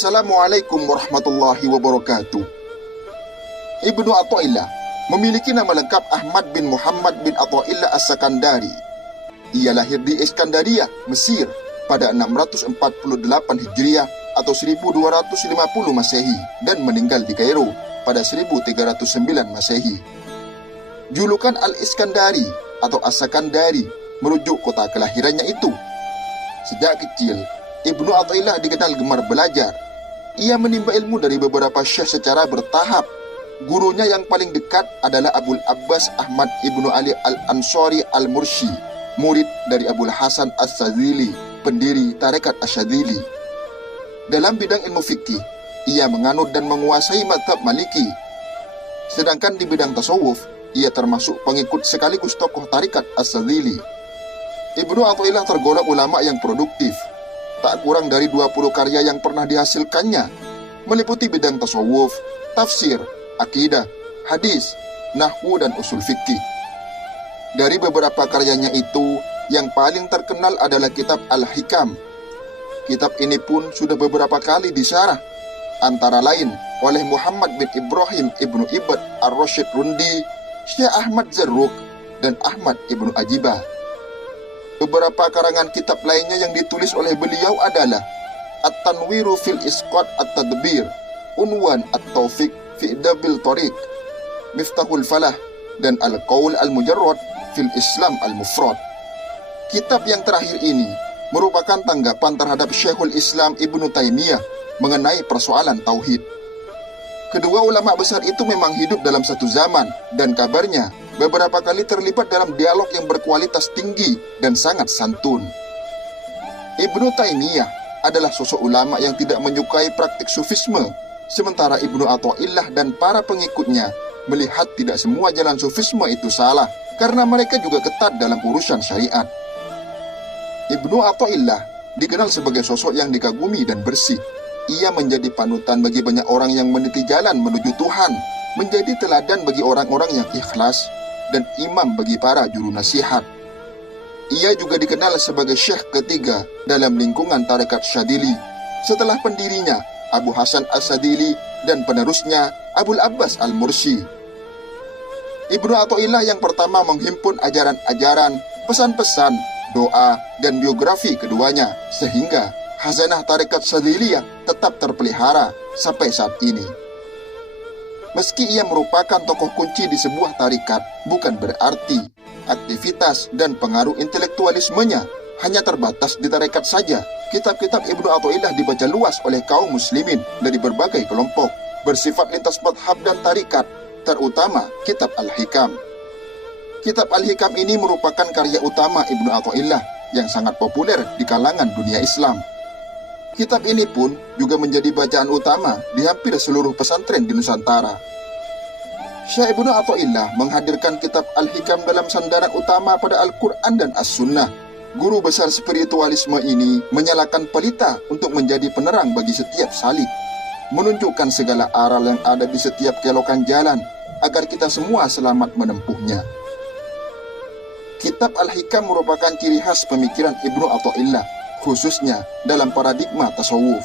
Assalamualaikum warahmatullahi wabarakatuh. Ibnu Athaillah memiliki nama lengkap Ahmad bin Muhammad bin Athaillah As-Sakandari. Ia lahir di Iskandaria, Mesir pada 648 Hijriah atau 1250 Masehi dan meninggal di Kairo pada 1309 Masehi. Julukan Al-Iskandari atau As-Sakandari merujuk kota kelahirannya itu. Sejak kecil, Ibnu Athaillah dikenal gemar belajar. Ia menimba ilmu dari beberapa syekh secara bertahap. Gurunya yang paling dekat adalah Abul Abbas Ahmad Ibnu Ali Al-Ansari Al-Mursi, murid dari Abul Hasan As-Sadzili, pendiri Tarekat Asy-Syadzili. Dalam bidang ilmu fikih, ia menganut dan menguasai mazhab Maliki. Sedangkan di bidang tasawuf, ia termasuk pengikut sekaligus tokoh Tarekat Asy-Syadzili. Ibnu Athaillah tergolong ulama yang produktif. Tak kurang dari 20 karya yang pernah dihasilkannya, meliputi bidang tasawuf, tafsir, akidah, hadis, nahwu, dan usul fikih. Dari beberapa karyanya itu, yang paling terkenal adalah kitab Al-Hikam. Kitab ini pun sudah beberapa kali disyarah, antara lain oleh Muhammad bin Ibrahim ibnu Ibad Ar-Rasyid Rundi, Syekh Ahmad Zarruq, dan Ahmad ibnu Ajibah. Beberapa karangan kitab lainnya yang ditulis oleh beliau adalah At-Tanwiru fil Isqat At-Tadbir, Unwan At-Taufiq fi Dabil Tariq, Miftahul Falah, dan Al-Qaul Al-Mujarrad fil Islam Al-Mufrad. Kitab yang terakhir ini merupakan tanggapan terhadap Syekhul Islam Ibnu Taimiyah mengenai persoalan tauhid. Kedua ulama besar itu memang hidup dalam satu zaman, dan kabarnya beberapa kali terlibat dalam dialog yang berkualitas tinggi dan sangat santun. Ibnu Taimiyah adalah sosok ulama yang tidak menyukai praktik sufisme, sementara Ibnu Athaillah dan para pengikutnya melihat tidak semua jalan sufisme itu salah, karena mereka juga ketat dalam urusan syariat. Ibnu Athaillah dikenal sebagai sosok yang dikagumi dan bersih. Ia menjadi panutan bagi banyak orang yang meniti jalan menuju Tuhan, menjadi teladan bagi orang-orang yang ikhlas, dan imam bagi para juru nasihat. Ia juga dikenal sebagai syekh ketiga dalam lingkungan Tarekat Syadzili, setelah pendirinya Abu Hasan As-Sadzili dan penerusnya Abul Abbas Al-Mursi. Ibnu Athaillah yang pertama menghimpun ajaran-ajaran, pesan-pesan, doa, dan biografi keduanya, sehingga khazanah Tarekat Syadziliyah tetap terpelihara sampai saat ini. Meski ia merupakan tokoh kunci di sebuah tarikat, bukan berarti aktivitas dan pengaruh intelektualismenya hanya terbatas di tarekat saja. Kitab-kitab Ibnu Athaillah dibaca luas oleh kaum muslimin dari berbagai kelompok, bersifat lintas mazhab dan tarikat, terutama kitab Al-Hikam. Kitab Al-Hikam ini merupakan karya utama Ibnu Athaillah yang sangat populer di kalangan dunia Islam. Kitab ini pun juga menjadi bacaan utama di hampir seluruh pesantren di Nusantara. Syekh Ibnu Athaillah menghadirkan kitab Al-Hikam dalam sandaran utama pada Al-Quran dan As-Sunnah. Guru besar spiritualisme ini menyalakan pelita untuk menjadi penerang bagi setiap salik, menunjukkan segala aral yang ada di setiap kelokan jalan agar kita semua selamat menempuhnya. Kitab Al-Hikam merupakan ciri khas pemikiran Ibnu Athaillah, khususnya dalam paradigma tasawuf.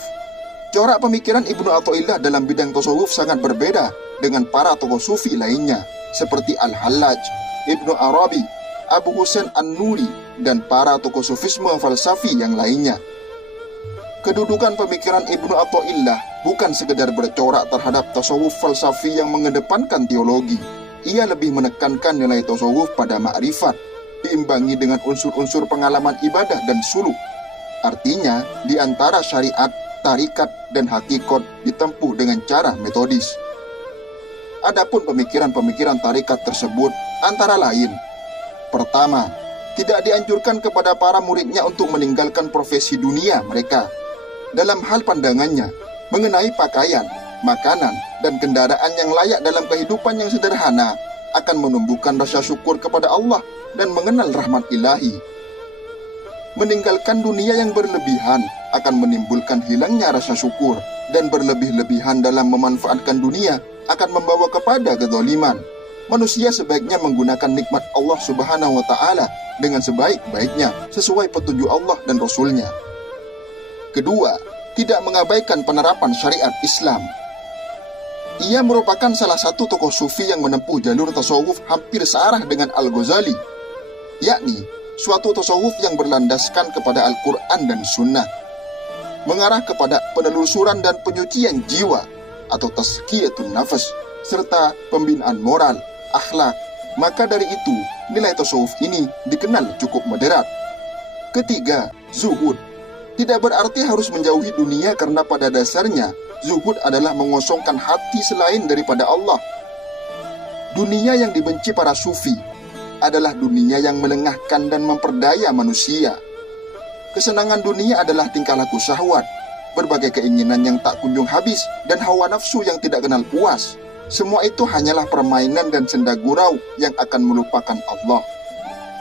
Corak pemikiran Ibnu Athaillah dalam bidang tasawuf sangat berbeda dengan para tokoh sufi lainnya seperti Al-Hallaj, Ibnu Arabi, Abu Husain An-Nuri, dan para tokoh sufisme falsafi yang lainnya. Kedudukan pemikiran Ibnu Athaillah bukan sekedar bercorak terhadap tasawuf falsafi yang mengedepankan teologi. Ia lebih menekankan nilai tasawuf pada ma'rifat, diimbangi dengan unsur-unsur pengalaman ibadah dan suluk. Artinya, di antara syariat, tarikat, dan hakikat ditempuh dengan cara metodis. Adapun pemikiran-pemikiran tarikat tersebut antara lain: pertama, tidak dianjurkan kepada para muridnya untuk meninggalkan profesi dunia mereka. Dalam hal pandangannya, mengenai pakaian, makanan, dan kendaraan yang layak dalam kehidupan yang sederhana akan menumbuhkan rasa syukur kepada Allah dan mengenal rahmat ilahi. Meninggalkan dunia yang berlebihan akan menimbulkan hilangnya rasa syukur, dan berlebih-lebihan dalam memanfaatkan dunia akan membawa kepada kezaliman. Manusia sebaiknya menggunakan nikmat Allah Subhanahu wa Ta'ala dengan sebaik-baiknya sesuai petunjuk Allah dan Rasul-Nya. Kedua, tidak mengabaikan penerapan syariat Islam. Ia merupakan salah satu tokoh sufi yang menempuh jalur tasawuf hampir searah dengan Al-Ghazali, yakni suatu tasawuf yang berlandaskan kepada Al-Quran dan Sunnah, mengarah kepada penelusuran dan penyucian jiwa atau tazkiyatun nafas, serta pembinaan moral, akhlak. Maka dari itu, nilai tasawuf ini dikenal cukup moderat. Ketiga, zuhud. Tidak berarti harus menjauhi dunia, karena pada dasarnya zuhud adalah mengosongkan hati selain daripada Allah. Dunia yang dibenci para sufi adalah dunia yang melengahkan dan memperdaya manusia. Kesenangan dunia adalah tingkah laku syahwat, berbagai keinginan yang tak kunjung habis, dan hawa nafsu yang tidak kenal puas. Semua itu hanyalah permainan dan senda gurau yang akan melupakan Allah.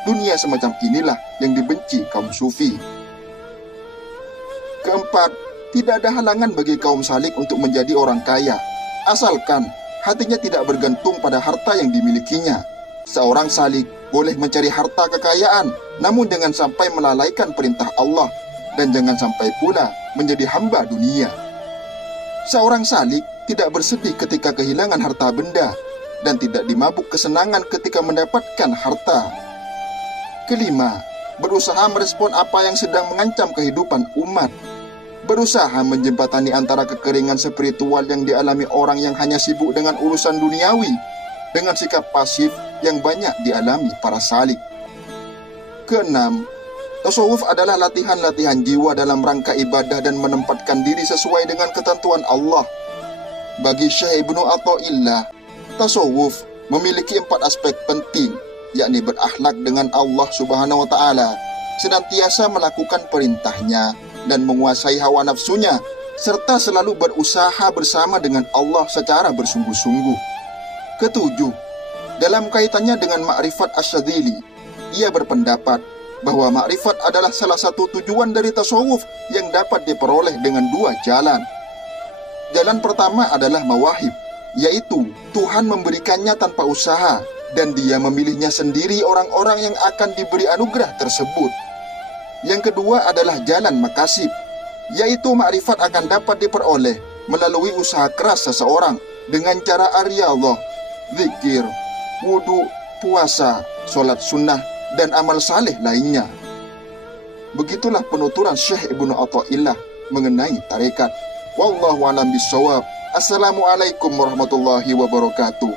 Dunia semacam inilah yang dibenci kaum sufi. Keempat, tidak ada halangan bagi kaum salik untuk menjadi orang kaya, asalkan hatinya tidak bergantung pada harta yang dimilikinya. Seorang salik boleh mencari harta kekayaan, namun jangan sampai melalaikan perintah Allah, dan jangan sampai pula menjadi hamba dunia. Seorang salik tidak bersedih ketika kehilangan harta benda, dan tidak dimabuk kesenangan ketika mendapatkan harta. Kelima, berusaha merespon apa yang sedang mengancam kehidupan umat. Berusaha menjembatani antara kekeringan spiritual yang dialami orang yang hanya sibuk dengan urusan duniawi, dengan sikap pasif yang banyak dialami para salik. Keenam, tasawuf adalah latihan-latihan jiwa dalam rangka ibadah dan menempatkan diri sesuai dengan ketentuan Allah. Bagi Syekh Ibnu Athaillah, tasawuf memiliki 4 aspek penting, yakni berakhlak dengan Allah Subhanahu wa Ta'ala, senantiasa melakukan perintahnya dan menguasai hawa nafsunya, serta selalu berusaha bersama dengan Allah secara bersungguh-sungguh. Ketujuh, dalam kaitannya dengan Ma'rifat Asy-Syadzili, ia berpendapat bahwa makrifat adalah salah satu tujuan dari tasawuf yang dapat diperoleh dengan 2 jalan. Jalan pertama adalah mawahib, yaitu Tuhan memberikannya tanpa usaha, dan Dia memilihnya sendiri orang-orang yang akan diberi anugerah tersebut. Yang kedua adalah jalan makasib, yaitu makrifat akan dapat diperoleh melalui usaha keras seseorang dengan cara riyadhah, zikir, wudu, puasa, sholat sunnah, dan amal saleh lainnya. Begitulah penuturan Syekh Ibnu Athaillah mengenai tarekat. Wallahu a'lam bishawab. Assalamualaikum warahmatullahi wabarakatuh.